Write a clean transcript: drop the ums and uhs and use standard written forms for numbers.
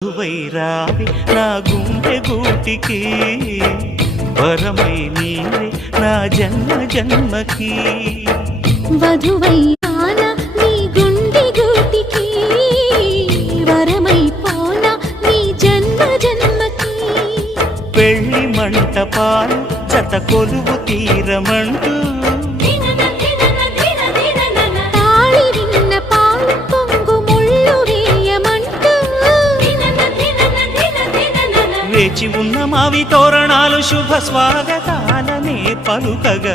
వైరావి నా గుండె గూటికి వరమై నీవే నా జన్మ జన్మకి వధువై ఆన నీ గుండె గూటికి వరమై పోన నీ జన్మ జన్మకి పెళ్లి మంటపాలు జత కొలువు తీరమంటూ వేచి ఉన్న మావి తోరణాలు శుభ స్వాగతాలనే పలుకగా